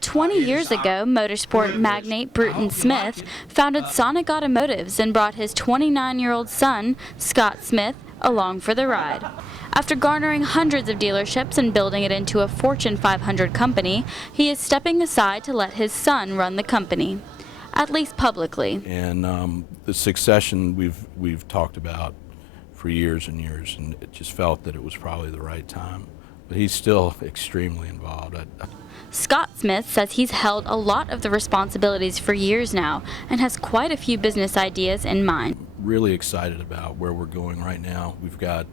20 years ago, motorsport magnate Bruton Smith founded Sonic Automotives and brought his 29-year-old son, Scott Smith, along for the ride. After garnering hundreds of dealerships and building it into a Fortune 500 company, he is stepping aside to let his son run the company, at least publicly. And the succession we've talked about for years and years, and it just felt that it was probably the right time. But he's still extremely involved. Scott Smith says he's held a lot of the responsibilities for years now and has quite a few business ideas in mind. Really excited about where we're going right now. We've got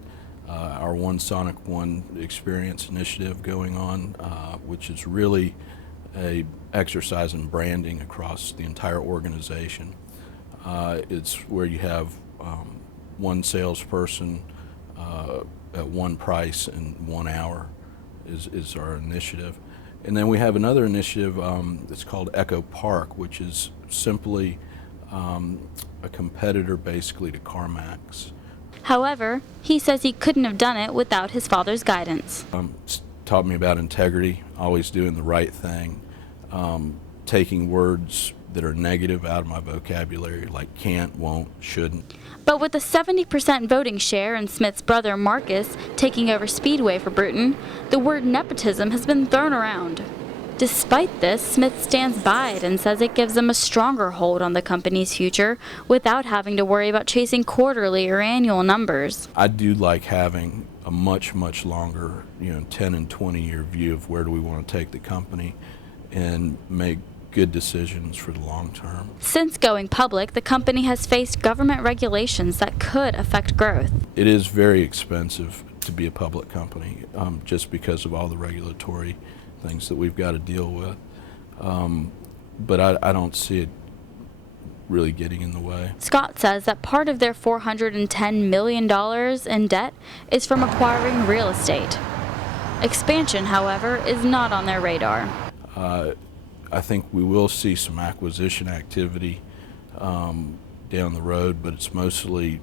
our One Sonic One Experience initiative going on, which is really a exercise in branding across the entire organization. It's where you have one salesperson at one price in 1 hour is our initiative. And then we have another initiative that's called Echo Park, which is simply a competitor basically to CarMax. However, he says he couldn't have done it without his father's guidance. It's taught me about integrity, always doing the right thing, taking words that are negative out of my vocabulary, like can't, won't, shouldn't. But with a 70% voting share and Smith's brother Marcus taking over Speedway for Bruton, the word nepotism has been thrown around. Despite this, Smith stands by it and says it gives them a stronger hold on the company's future without having to worry about chasing quarterly or annual numbers. I do like having a much longer, 10 and 20 year view of where do we want to take the company and make good decisions for the long term. Since going public, the company has faced government regulations that could affect growth. It is very expensive to be a public company just because of all the regulatory things that we've got to deal with. But I don't see it really getting in the way. Scott says that part of their $410 million in debt is from acquiring real estate. Expansion, however, is not on their radar. I think we will see some acquisition activity down the road, but it's mostly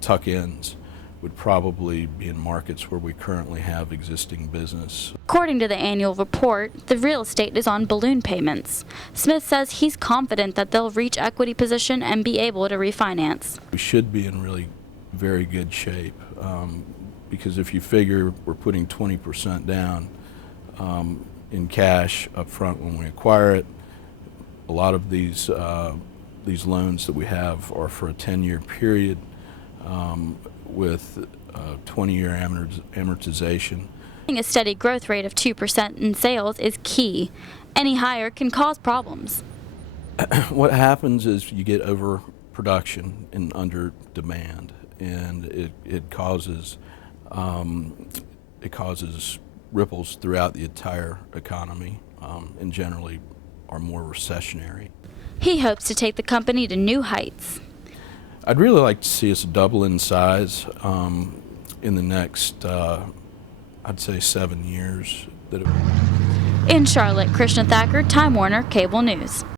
tuck-ins. Would probably be in markets where we currently have existing business. According to the annual report, the real estate is on balloon payments. Smith says he's confident that they'll reach equity position and be able to refinance. We should be in really very good shape because if you figure we're putting 20% down in cash up front when we acquire it, a lot of these loans that we have are for a 10-year period with 20-year amortization. A steady growth rate of 2% in sales is key. Any higher can cause problems. What happens is you get overproduction and under demand, and it causes ripples throughout the entire economy, and generally are more recessionary. He hopes to take the company to new heights. I'd really like to see us double in size in the next, I'd say, 7 years. In Charlotte, Krishna Thacker, Time Warner Cable News.